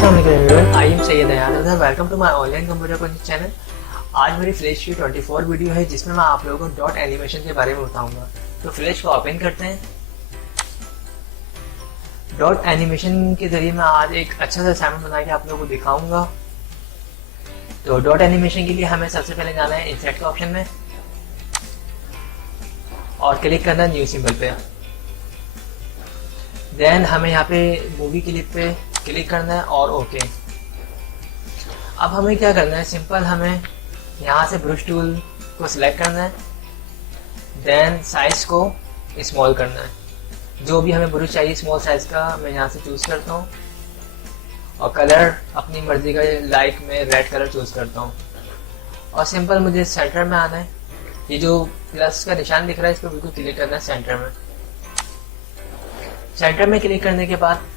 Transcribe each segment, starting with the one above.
अस्सलाम वालेकुम everyone, I am Syed Ayan उधर। Welcome to my online computer coaching channel. आज मेरी फ्लैश की 24 वीडियो है जिसमें मैं आप लोगों को डॉट एनिमेशन के बारे में बताऊंगा। तो फ्लैश को ओपन करते हैं। डॉट एनिमेशन के जरिए मैं आज एक अच्छा सा असाइनमेंट बना के आप लोगों को दिखाऊंगा। तो डॉट एनिमेशन के लिए हमें सबसे पहले जाना है इंसर्ट के ऑप्शन में और क्लिक करना है न्यू सिंबल पे। देन हमें यहाँ पे मूवी क्लिप पे क्लिक करना है और ओके। अब हमें क्या करना है, सिंपल हमें यहाँ से ब्रश टूल को सिलेक्ट करना है। देन साइज को स्मॉल करना है। जो भी हमें ब्रश चाहिए स्मॉल साइज का मैं यहाँ से चूज करता हूँ और कलर अपनी मर्जी का, लाइक में रेड कलर चूज करता हूँ। और सिंपल मुझे सेंटर में आना है। ये जो प्लस का निशान दिख रहा है इस पर बिल्कुल क्लिक करना है सेंटर में। सेंटर में क्लिक करने के बाद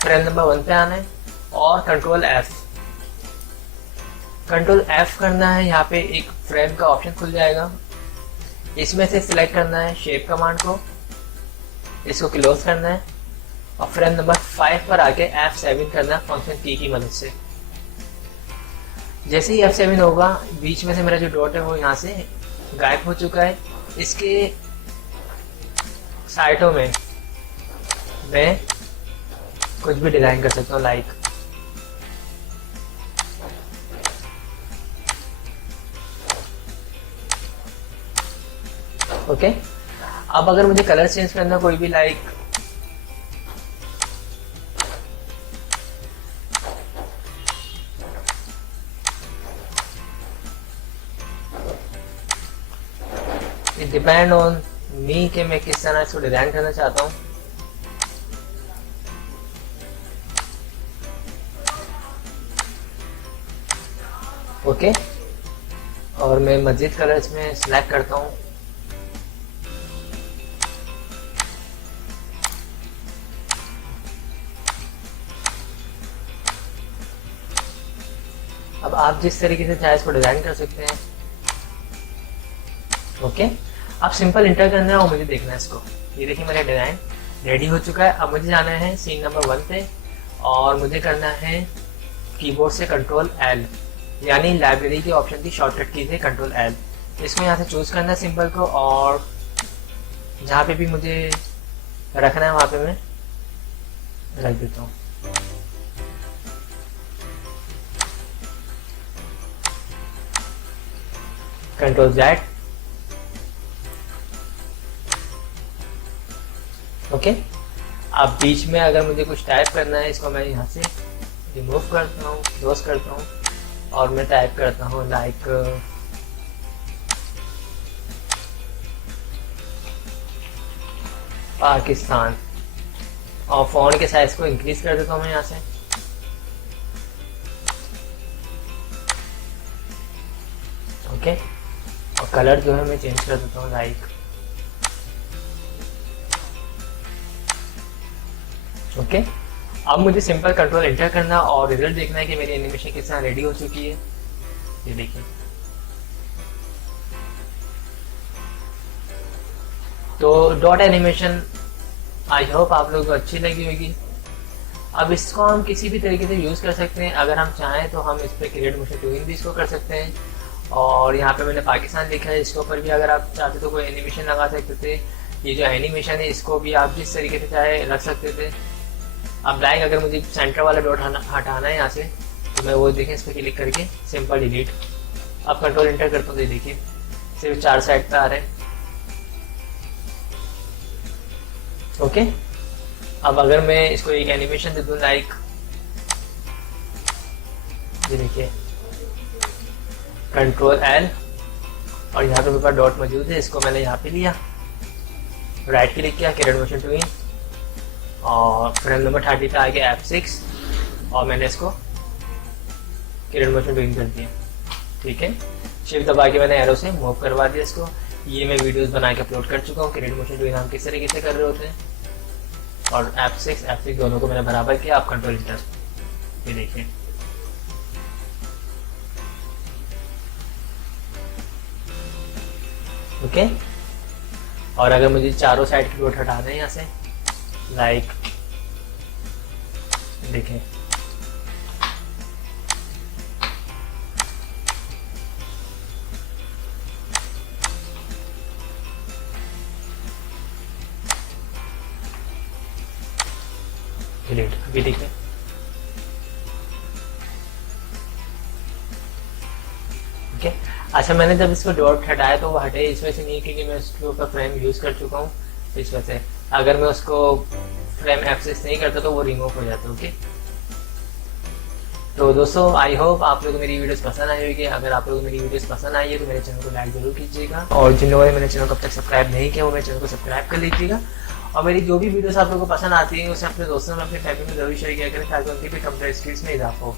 फ्रेम नंबर 1 पे आना है और कंट्रोल F करना है। यहाँ पे एक फ्रेम का ऑप्शन खुल जाएगा, इसमें से सिलेक्ट करना है शेप कमांड को, इसको क्लोज करना है और फ्रेम नंबर 5 पर आके F7 करना है फंक्शन की मदद से। जैसे ही F7 होगा बीच में से मेरा जो डॉट है वो यहाँ से गायब हो चुका है। इसके साइडों में मैं कुछ भी डिजाइन कर सकता हूँ, लाइक ओके। अब अगर मुझे कलर चेंज करना कोई भी, like it depend on me कि मैं किस तरह इसको डिजाइन करना चाहता हूँ। ओके और मैं मजीद कलर्स में सिलेक्ट करता हूँ। अब आप जिस तरीके से चाहे इसको डिजाइन कर सकते हैं। ओके अब सिंपल इंटर करना है और मुझे देखना है इसको। ये देखिए मेरा डिजाइन रेडी हो चुका है। अब मुझे जाना है सीन नंबर 1 पे और मुझे करना है कीबोर्ड से कंट्रोल L, यानी लाइब्रेरी के ऑप्शन की शॉर्टकट की है कंट्रोल L। इसको यहाँ से चूज करना है सिंबल को और जहाँ पे भी मुझे रखना है वहाँ पे मैं रख देता हूँ। Control Z। ओके अब बीच में अगर मुझे कुछ टाइप करना है इसको मैं यहाँ से रिमूव करता हूँ, क्लोज करता हूँ और मैं टाइप करता हूँ लाइक पाकिस्तान और फॉन्ट के साइज को इंक्रीज कर देता हूँ मैं यहाँ से। ओके और कलर जो है मैं चेंज कर देता हूँ, लाइक ओके। अब मुझे सिंपल कंट्रोल एंटर करना और रिजल्ट देखना है कि मेरी एनिमेशन किस तरह रेडी हो चुकी है। ये देखिए तो डॉट एनिमेशन आई होप आप लोगों को अच्छी लगी होगी। अब इसको हम किसी भी तरीके से यूज़ कर सकते हैं। अगर हम चाहें तो हम इस पर क्रिएट मोशन टूलिंग भी इसको कर सकते हैं और यहाँ पे मैंने पाकिस्तान लिखा है, इसके ऊपर भी अगर आप चाहते तो कोई एनिमेशन लगा सकते थे। ये जो एनिमेशन है इसको भी आप जिस तरीके से चाहे रख सकते थे। अब लाइक अगर मुझे सेंटर वाला डॉट हटाना है यहाँ से तो मैं वो देखें इस पर क्लिक करके सिंपल डिलीट। अब कंट्रोल एंटर करता हूँ तो देखिए सिर्फ 4 साइड पे आ रहे हैं। ओके अब अगर मैं इसको एक एनिमेशन दे दूँ, लाइक ये देखिए कंट्रोल L और यहाँ पे मेरे पास डॉट मौजूद है, इसको मैंने यहाँ पे लिया, राइट क्लिक किया, क्रिएट मोशन टूलिंग और फ्रेम नंबर 30 पे आके F6 और मैंने इसको क्रिएट मोशन टूलिंग कर दिया। ठीक है शिफ्ट दबा के मैंने एरो से मूव करवा दिया इसको। ये मैं वीडियोस बना के अपलोड कर चुका हूँ। क्रिएट मोशन टूलिंग हम किस तरीके से कर रहे होते हैं और F6 दोनों को मैंने बराबर किया। आप कंट्रोल इंटर ये देखिए ओके और अगर मुझे चारों साइड की डॉट हटाना है यहाँ से, लाइक देखें डिलीट अभी, ठीक है। ओके, अच्छा मैंने जब इसको डॉट हटाया तो वो हटे इस वजह से नहीं क्योंकि मैं उसके ऊपर फ्रेम यूज कर चुका हूँ, इस वजह से अगर मैं उसको फ्रेम एक्सेस नहीं करता तो वो रिमूव हो जाता। ओके, तो दोस्तों आई होप आप लोगों को मेरी वीडियोस पसंद आई होगी। अगर आप लोगों को मेरी वीडियोस पसंद आई है तो मेरे चैनल को लाइक जरूर कीजिएगा, और जिन लोगों ने मेरे चैनल को अब तक सब्सक्राइब नहीं किया वो मेरे चैनल को सब्सक्राइब कर लीजिएगा, और मेरी जो भी वीडियोस आप लोगों को पसंद आती है उसे अपने दोस्तों में अपनी फैमिली में जरूर शेयर किया करें ताकि उनकी भी कंप्यूटर स्किल्स में इजाफा हो।